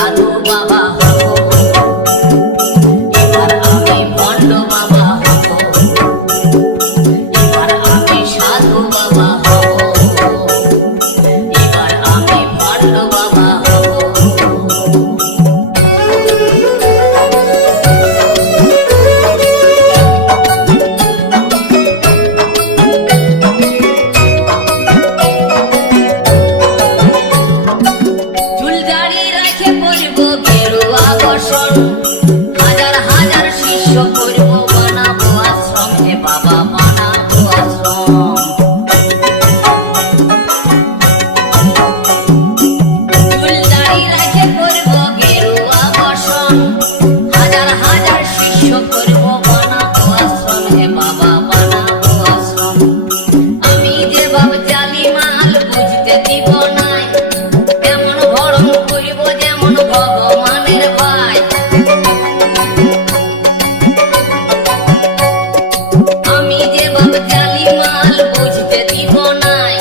সাধু বাবা হব, এবার আমি ভণ্ড বাবা হব, এবার আমি সাধু বাবা হব, এবার আমি ভণ্ড বাবা হব। হাজার হাজার শিষ্য করব, বানাবো আশ্রম, হে বাবা বানাবো আশ্রম। চুল দাড়ি রেখে করব গেরুয়া বসন, হাজার হাজার শিষ্য করব, বানাবো আশ্রম, হে বাবা বানাবো আশ্রম। আমি যে বাবা জালি মাল বুঝতে দিব নাই, এমন ভরম করব যেমন ভগবানের ভাই। আমি যে বাবা জালি মাল বুঝতে দিব নাই,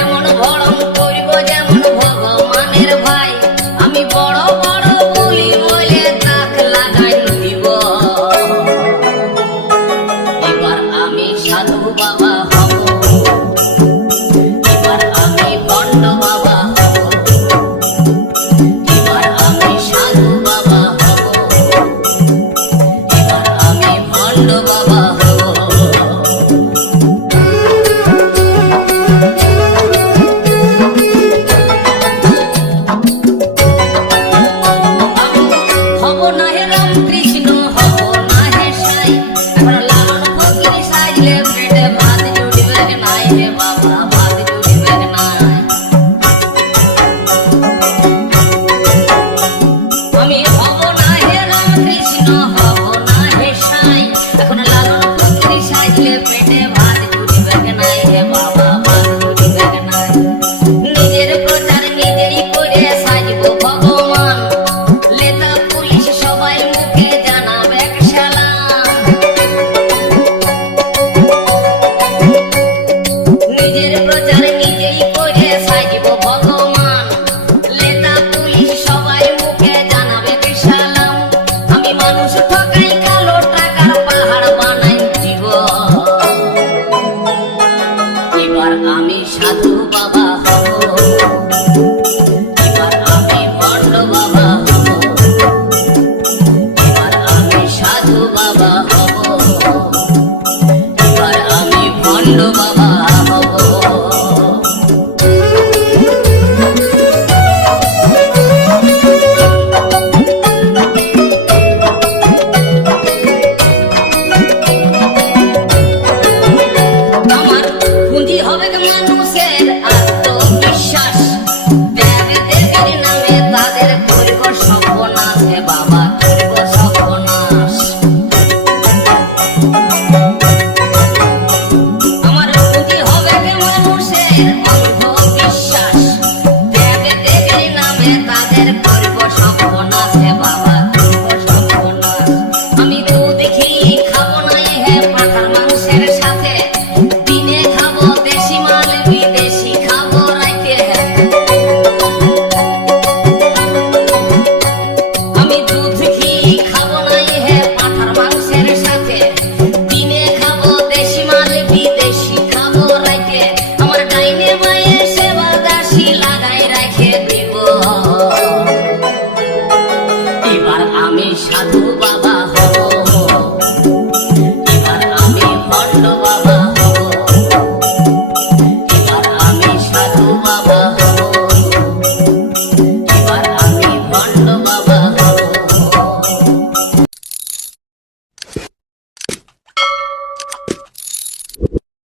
এমন ভরম করব যেমন ভগবানের ভাই। আমি বড় বড় বলি বলে তাক লাগাই দিব, এবার আমি সাধু বাবা হব, এবার আমি ভণ্ড বাবা হব, এবার আমি সাধু বাবা হব, এবার আমি ভণ্ড বাবা হব। হব না হে রাম কৃষ্ণ, হব না হে সাই, এখন লালন ফকির সাজলে পেটে ভাত জুড়বে নাই, হে বাবা ভাত জুড়বে নাই। আমি হব না হে রাম কৃষ্ণ, হব না হে সাই, এখন লালন ফকির সাজলে পেটে ভাত জুড়বে নাই, হে বাবা ভাত জুড়বে নাই। নিজের প্রচার নিজেই করে সাজবো ভগবান, লেতা পুলিশ সবাই মুখে জানাবে সালাম। নিজের প্রচার নিজেই করে সাজবো ভগবান, লেতা পুলিশ সবাই মুখে জানাবে সালাম। আমি মানুষ ঠকাই কালো টাকার পাহাড় বানাই দিব, এবার আমি সাধু বাবা হব, এবার আমি ভণ্ড বাবা হব, এবার আমি সাধু বাবা হব, এবার আমি ভণ্ড বাবা হব। আমার পুঁজি হবে মানুষের আত্মবিশ্বাস, দেব দেবীর নামে তাদের করব সর্বনাশ, হে বাবা করব সর্বনাশ। আমার পুঁজি হবে মানুষের অন্ধবিশ্বাস, দেব দেবীর নামে তাদের করব সর্বনাশ, হে বাবা করব সর্বনাশ। আমি দুধ ঘি খাবো না হে পাঁঠার মাংসের সাথে, দিনে খাবো দেশি মাল বিদেশি